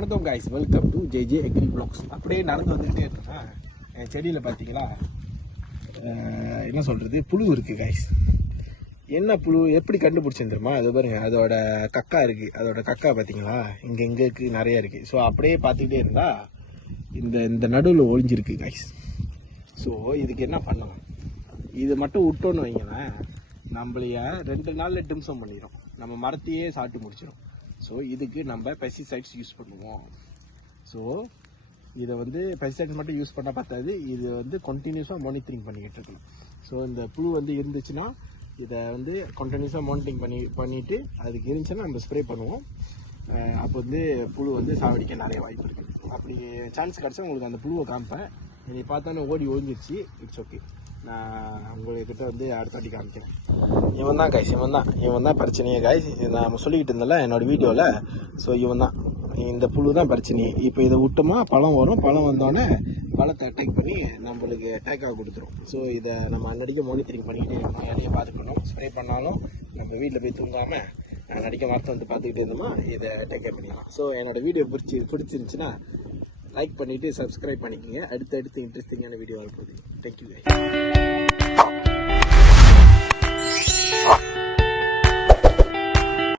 வணக்கம் guys, welcome to J agri vlogs. அப்படியே நடந்து வந்துக்கிட்டே இருக்கேன். என் செடியில் பார்த்தீங்களா என்ன சொல்கிறது, புழு இருக்குது கைஸ். என்ன புழு எப்படி கண்டுபிடிச்சேன் தெரியுமா? அது பாருங்க, அதோட கக்கா இருக்குது. அதோட கக்கா பார்த்தீங்களா இங்கே இருக்குது, நிறைய இருக்குது. ஸோ அப்படியே பார்த்துக்கிட்டே இருந்தால் இந்த நடுவில் ஒழிஞ்சிருக்கு கைஸ். ஸோ இதுக்கு என்ன பண்ணலாம், இது மட்டும் விட்டோன்னு வைங்களேன், நம்மளைய 2 நாளில் டிம்சம் பண்ணிடும், நம்ம மரத்தையே சாப்பிட்டு முடிச்சிடும். ஸோ இதுக்கு நம்ம பெஸ்டிசைட்ஸ் யூஸ் பண்ணுவோம். ஸோ இதை பெஸ்டிசைட்ஸ் மட்டும் யூஸ் பண்ணால் பார்த்தாது, இது கண்டினியூஸாக மானிட்டரிங் பண்ணிக்கிட்டு இருக்கணும். ஸோ இந்த புழு இருந்துச்சுன்னா இதை கண்டினியூஸாக மானிட்டரிங் பண்ணிவிட்டு அதுக்கு இருந்துச்சுன்னா நம்ம ஸ்ப்ரே பண்ணுவோம். அப்போ புழு சாவடிக்க நிறைய வாய்ப்பு இருக்குது. அப்படி சான்ஸ் கிடச்சா உங்களுக்கு அந்த புழுவை காமிப்பேன். நீ பார்த்தோன்னே ஓடி ஒழிஞ்சிருச்சு, இட்ஸ் ஓகே. நான் உங்கள்கிட்ட அடுத்த வாட்டி காமிக்கிறேன். இவன் தான் பிரச்சனையே காய்ஸ். நான் சொல்லிக்கிட்டு இருந்தேன்ல என்னோட வீடியோவில். ஸோ இந்த புழு தான் பிரச்சனை. இப்போ இதை விட்டோமா பழம் வரும், பழம் வந்தோடனே பழத்தை அட்டாக் பண்ணி நம்மளுக்கு அட்டாக்காக கொடுத்துரும். ஸோ இதை நம்ம அன்னடிக்க மானிட்டரிங் பண்ணிக்கிட்டே இருக்கணும், இடையே பார்த்துக்கணும். ஸ்ப்ரே பண்ணாலும் நம்ம வீட்டில் போய் தூங்காமல் நடிக்க மரத்தை பார்த்துக்கிட்டு இருந்தோமா இதை அட்டாக் பண்ணிடலாம். ஸோ என்னோடய வீடியோ பிடிச்சிருந்துச்சுன்னா லைக் பண்ணிவிட்டு சப்ஸ்கிரைப் பண்ணிக்கோங்க. அடுத்து இன்ட்ரெஸ்டிங்கான வீடியோ வரப்போகுது. தேங்க்யூ.